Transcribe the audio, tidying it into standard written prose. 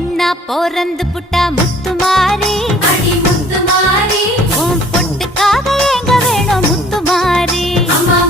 பொண்ணா போறந்து புட்டா முத்துமாரி அடி முத்துமாரி உன் பொட்டுக்காக எங்க வேணும் முத்துமாரி அம்மா